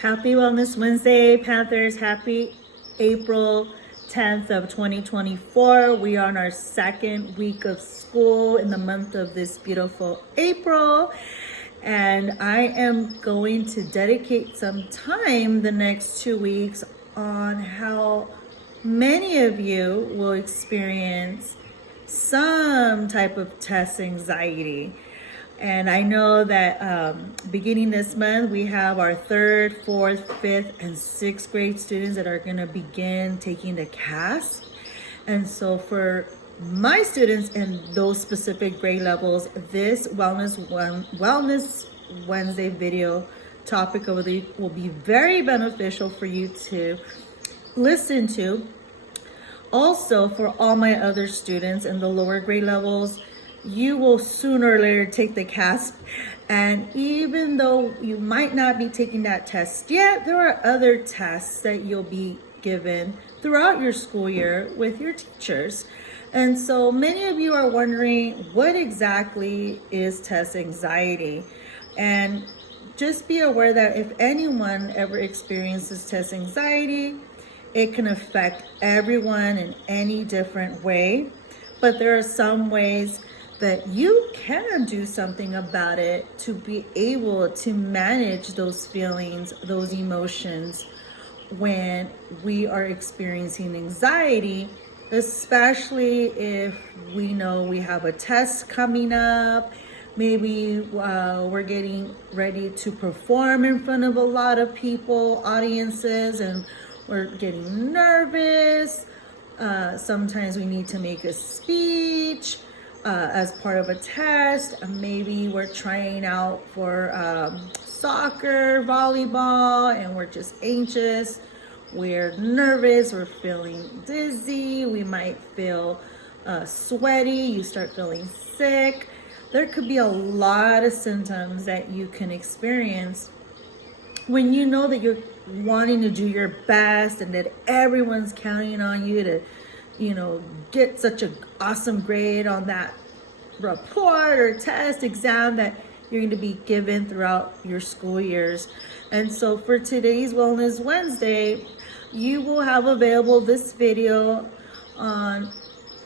Happy Wellness Wednesday, Panthers. Happy April 10th of 2024. We are on our second week of school in the month of this beautiful April. And I am going to dedicate some time the next 2 weeks on how many of you will experience some type of test anxiety. And I know that beginning this month, we have our 3rd, 4th, 5th, and 6th grade students that are going to begin taking the CAS. And so for my students in those specific grade levels, this Wellness Wednesday video topic of the week will be very beneficial for you to listen to. Also, for all my other students in the lower grade levels, you will sooner or later take the CASP. And even though you might not be taking that test yet, there are other tests that you'll be given throughout your school year with your teachers. And so many of you are wondering, what exactly is test anxiety? And just be aware that if anyone ever experiences test anxiety, it can affect everyone in any different way. But there are some ways that you can do something about it to be able to manage those feelings, those emotions when we are experiencing anxiety, especially if we know we have a test coming up. Maybe we're getting ready to perform in front of a lot of people, audiences, and we're getting nervous. Sometimes we need to make a speech as part of a test. Maybe we're trying out for soccer, volleyball, and we're just anxious. We're nervous, we're feeling dizzy, we might feel sweaty, you start feeling sick. There could be a lot of symptoms that you can experience when you know that you're wanting to do your best and that everyone's counting on you to get such an awesome grade on that report or test exam that you're going to be given throughout your school years. And so for today's Wellness Wednesday, you will have available this video on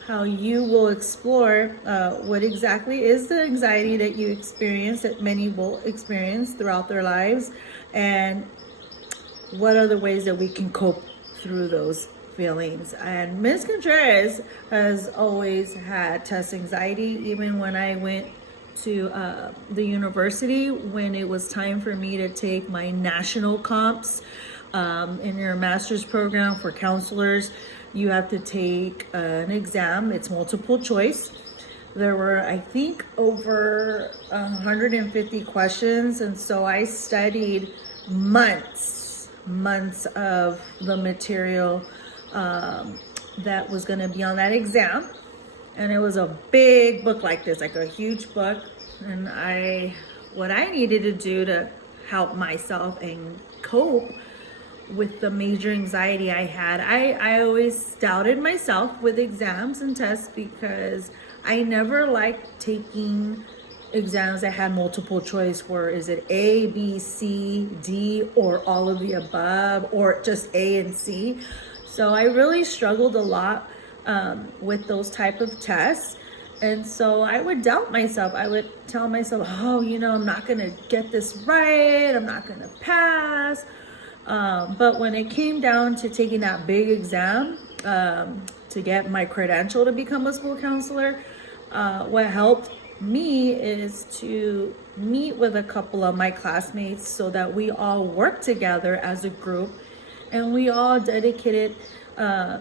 how you will explore what exactly is the anxiety that you experience, that many will experience throughout their lives, and what are the ways that we can cope through those feelings. And Ms. Contreras has always had test anxiety, even when I went to the university, when it was time for me to take my national comps. In your master's program for counselors, you have to take an exam. It's multiple choice. There were, I think, over 150 questions, and so I studied months of the material that was going to be on that exam. And it was a big book like this, like a huge book. And what I needed to do to help myself and cope with the major anxiety I had, I always doubted myself with exams and tests because I never liked taking exams that had multiple choice, where is it A, B, C, D, or all of the above, or just A and C. So I really struggled a lot with those type of tests. And so I would doubt myself. I would tell myself, I'm not going to get this right. I'm not going to pass. But when it came down to taking that big exam to get my credential to become a school counselor, what helped me is to meet with a couple of my classmates so that we all work together as a group, and we all dedicated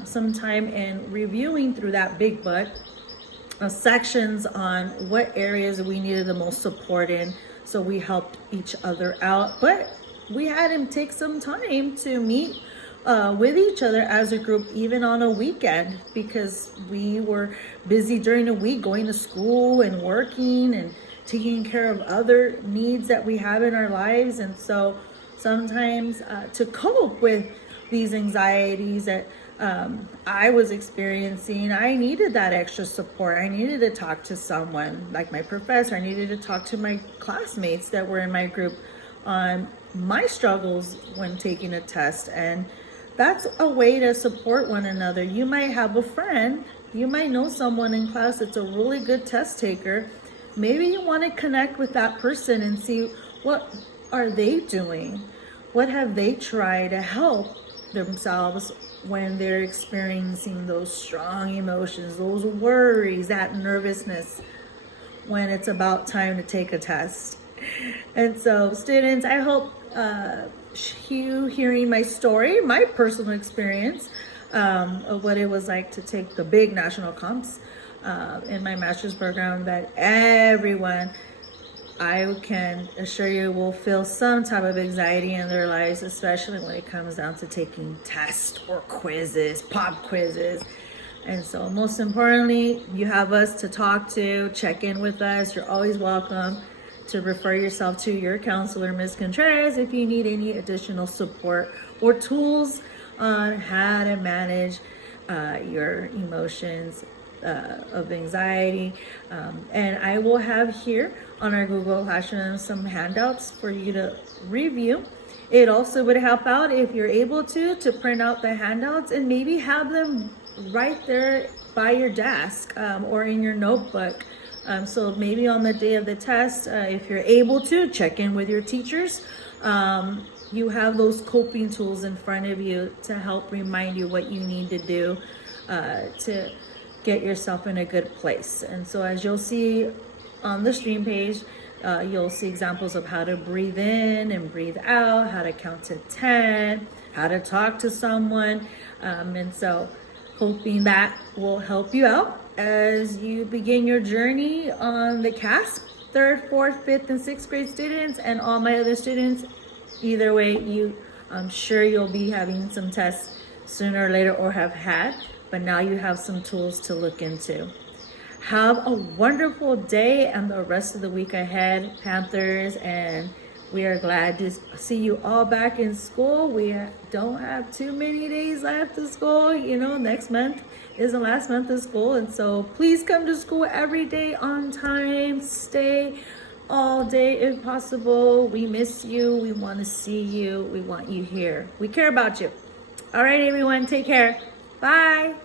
some time in reviewing through that big book sections on what areas we needed the most support in. So we helped each other out, but we had him take some time to meet with each other as a group, even on a weekend, because we were busy during the week going to school and working and taking care of other needs that we have in our lives. And so sometimes to cope with these anxieties that I was experiencing, I needed that extra support. I needed to talk to someone like my professor. I needed to talk to my classmates that were in my group on my struggles when taking a test. And that's a way to support one another. You might have a friend, you might know someone in class that's a really good test taker. Maybe you want to connect with that person and see what are they doing? What have they tried to help themselves when they're experiencing those strong emotions, those worries, that nervousness when it's about time to take a test. And so, students, I hope you hearing my story, my personal experience of what it was like to take the big national comps in my master's program, that everyone, I can assure you, will feel some type of anxiety in their lives, especially when it comes down to taking tests or quizzes, pop quizzes. And so most importantly, you have us to talk to, check in with us. You're always welcome to refer yourself to your counselor, Ms. Contreras, if you need any additional support or tools on how to manage your emotions of anxiety. And I will have here on our Google Classroom some handouts for you to review. It also would help out if you're able to print out the handouts and maybe have them right there by your desk or in your notebook. So maybe on the day of the test, if you're able to, check in with your teachers. You have those coping tools in front of you to help remind you what you need to do to get yourself in a good place. And so as you'll see on the stream page, you'll see examples of how to breathe in and breathe out, how to count to 10, how to talk to someone. And so hoping that will help you out as you begin your journey on the CASP, 3rd, 4th, 5th, and 6th grade students, and all my other students. Either way, I'm sure you'll be having some tests sooner or later, or have had, but now you have some tools to look into. Have a wonderful day and the rest of the week ahead, Panthers, and we are glad to see you all back in school. We don't have too many days left of school. You know, next month is the last month of school, and so please come to school every day on time. Stay all day if possible. We miss you. We want to see you. We want you here. We care about you. All right, everyone, take care. Bye.